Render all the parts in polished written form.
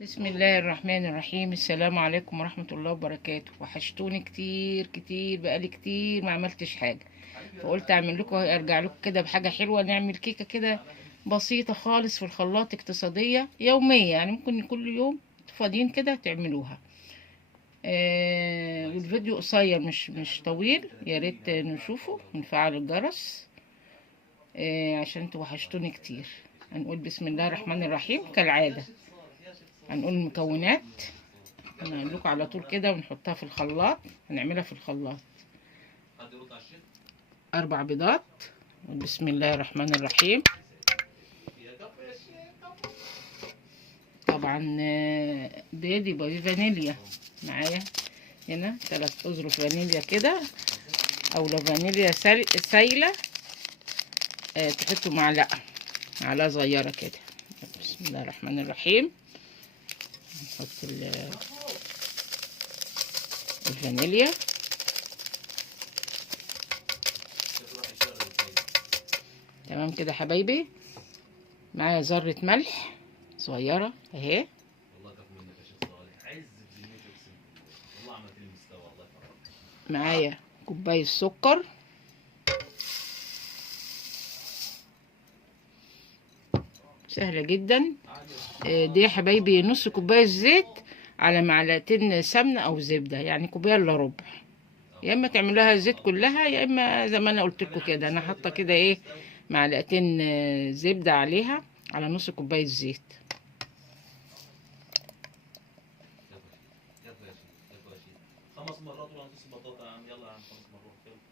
بسم الله الرحمن الرحيم. السلام عليكم ورحمة الله وبركاته. وحشتوني كتير كتير، بقالي كتير ما عملتش حاجة، فقلت اعمل لكم ارجع لكم كده بحاجة حلوة. نعمل كيكة كده بسيطة خالص في الخلاط، اقتصادية يومية، يعني ممكن كل يوم فاضيين كده تعملوها. والفيديو قصير مش طويل، يا ريت نشوفه ونفعل الجرس عشان انتوا وحشتوني كتير. هنقول بسم الله الرحمن الرحيم كالعادة. هنقول المكونات، انا هقول لكم على طول كده ونحطها في الخلاط. هنعملها في الخلاط 4 بيضات. بسم الله الرحمن الرحيم. طبعا بيض يبقى فيه فانيليا. معايا هنا 3 أظرف فانيليا كده، او لو فانيليا سايله تحطوا معلقه صغيره كده. بسم الله الرحمن الرحيم. نحط الفانيليا. تمام كده حبايبي. معايا ذرة ملح صغيرة اهي. معايا كوباية سكر. سهلة جدا. دي يا حبايبي نص كوباية زيت على معلقتين سمنة او زبدة، يعني كوباية الا ربع. يا اما تعملوها زيت كلها، يا اما زي ما انا قلت لكم كده. انا حاطه كده ايه، معلقتين زبدة عليها على نص كوباية زيت.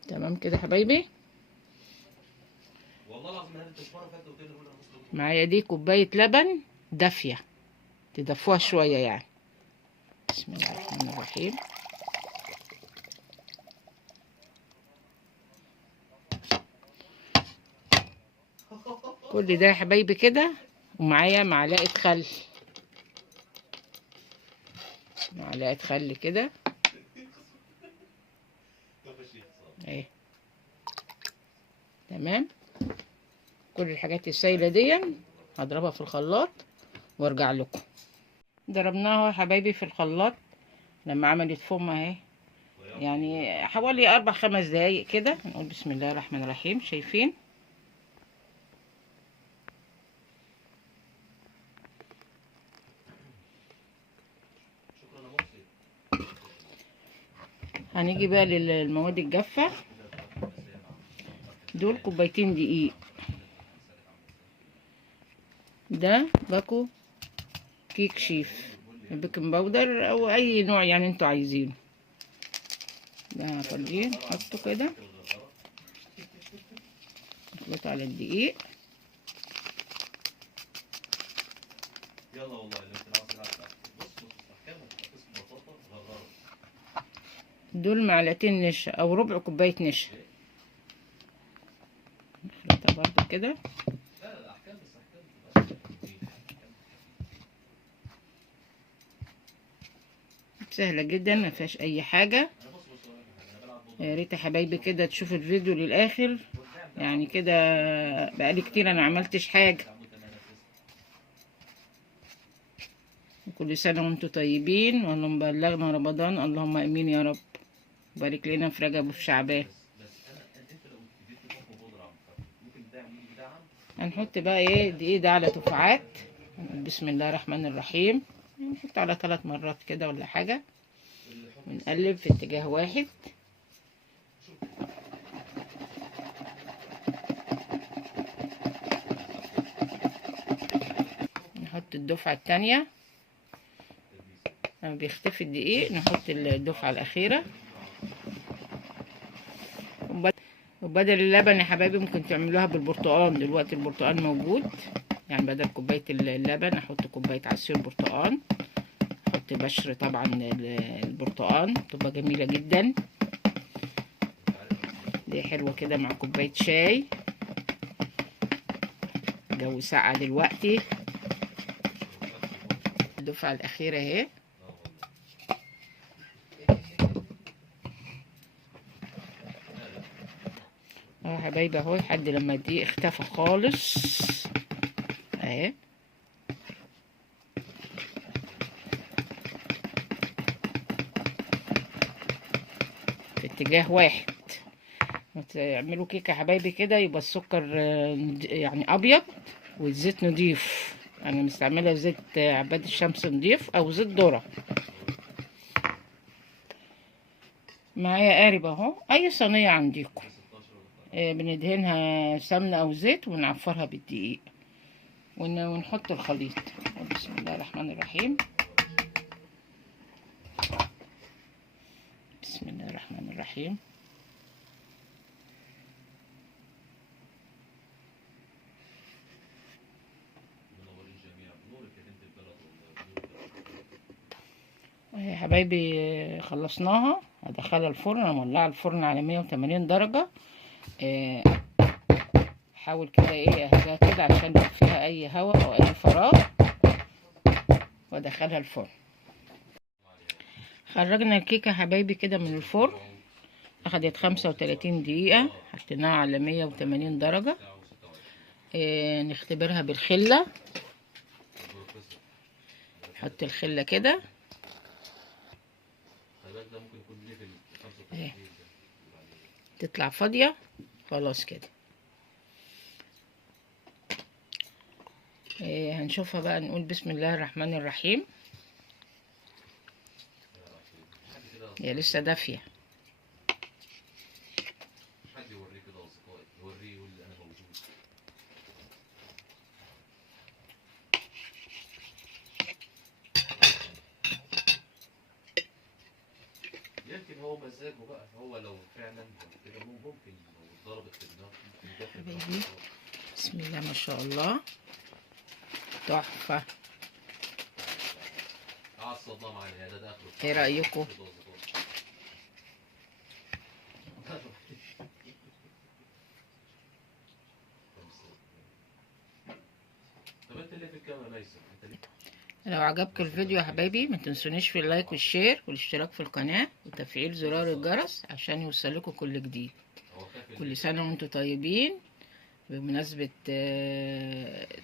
تمام كده حبايبي. معايا دي كوباية لبن دافية، تدفوها شوية يعني. بسم الله الرحمن الرحيم. كل ده يا حبايبي كده. ومعايا معلقة خل، معلقة خل كده اهي. تمام. كل الحاجات السايلة دي هضربها في الخلاط وارجع لكم. ضربناها يا حبايبي في الخلاط لما عملت فوم اهي، يعني حوالي 4-5 دقايق كده. نقول بسم الله الرحمن الرحيم. شايفين؟ هنيجي بقى للمواد الجافة. دول كوبايتين دقيق، ده باكو كيك شيف بيكنج باودر او اي نوع يعني انتوا عايزينه. ده هفضيه نحطه كده، نخلطه على الدقيق. دول معلقتين نشا او ربع كوبايه نشا. نخلطها برضو كده. سهله جدا، ما فيهاش اي حاجه. يا ريت يا حبايبي كده تشوفوا الفيديو للاخر، يعني كده بقالي كتير انا عملتش حاجه. كل سنه وانتم طيبين، واللهم بلغنا رمضان، اللهم امين يا رب. بارك لنا في رجب وفي شعبان. هنحط بقى ايه دقيق ده على دفعات. بسم الله الرحمن الرحيم. نحط على 3 مرات كده ولا حاجة، ونقلب في اتجاه واحد. نحط الدفعة التانية. لما بيختفي الدقيق نحط الدفعة الأخيرة. وبدل اللبن يا حبايبي ممكن تعملوها بالبرتقال. دلوقتي البرتقال موجود، يعني بدل كوباية اللبن احط كوباية عصير برتقال. احط بشر طبعا البرتقال، تبقى جميلة جدا. دي حلوة كده مع كوباية شاي. الجو ساقع دلوقتي. الدفعة الأخيرة اهي. اهو يا حبايبي اهو، لحد لما الدقيق اختفى خالص اهي. اتجاه واحد. تعملوا كيكه يا حبايبي كده يبقى السكر يعني ابيض والزيت نضيف. انا مستعمله زيت عباد الشمس نضيف او زيت ذره. معايا قارب اهو، اي صينيه عندكم. بندهنها سمنه او زيت ونعفرها بالدقيق ونحط الخليط. بسم الله الرحمن الرحيم. بسم الله الرحمن الرحيم. يا حبايبي خلصناها. هدخلها الفرن. انا مولعه الفرن على 180 درجه. حاول كده ايه اهداها كده عشان لو فيها اي هواء او اي فراغ، وادخلها الفرن. خرجنا الكيكه يا حبايبي كده من الفرن. اخدت 35 دقيقه. حطيناها على 180 درجه. نختبرها بالخله. نحط الخله كده اهي، تطلع فاضيه خلاص كده. هنشوفها بقى، نقول بسم الله الرحمن الرحيم. هي لسه دافيه. يمكن هو مزاجه بقى، هو لو فعلا كده ممكن لو اتضربت في دماغه ممكن حبايبي بسم الله ما شاء الله، تحفه. قعد صدام عليها ده اخره. ايه رايكم؟ طب انت اللي في الكاميرا ميسر، انت ليه؟ لو عجبك الفيديو يا حبايبي ما تنسونيش في اللايك والشير والاشتراك في القناة وتفعيل زرار الجرس عشان يوصلكوا كل جديد. كل سنة وانتم طيبين. بمناسبة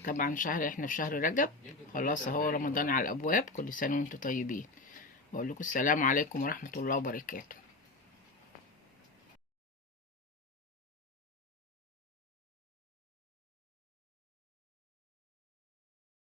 طبعا احنا في شهر رجب، خلاص اهو رمضان على الابواب. كل سنة وانتم طيبين. بقول لكم السلام عليكم ورحمة الله وبركاته.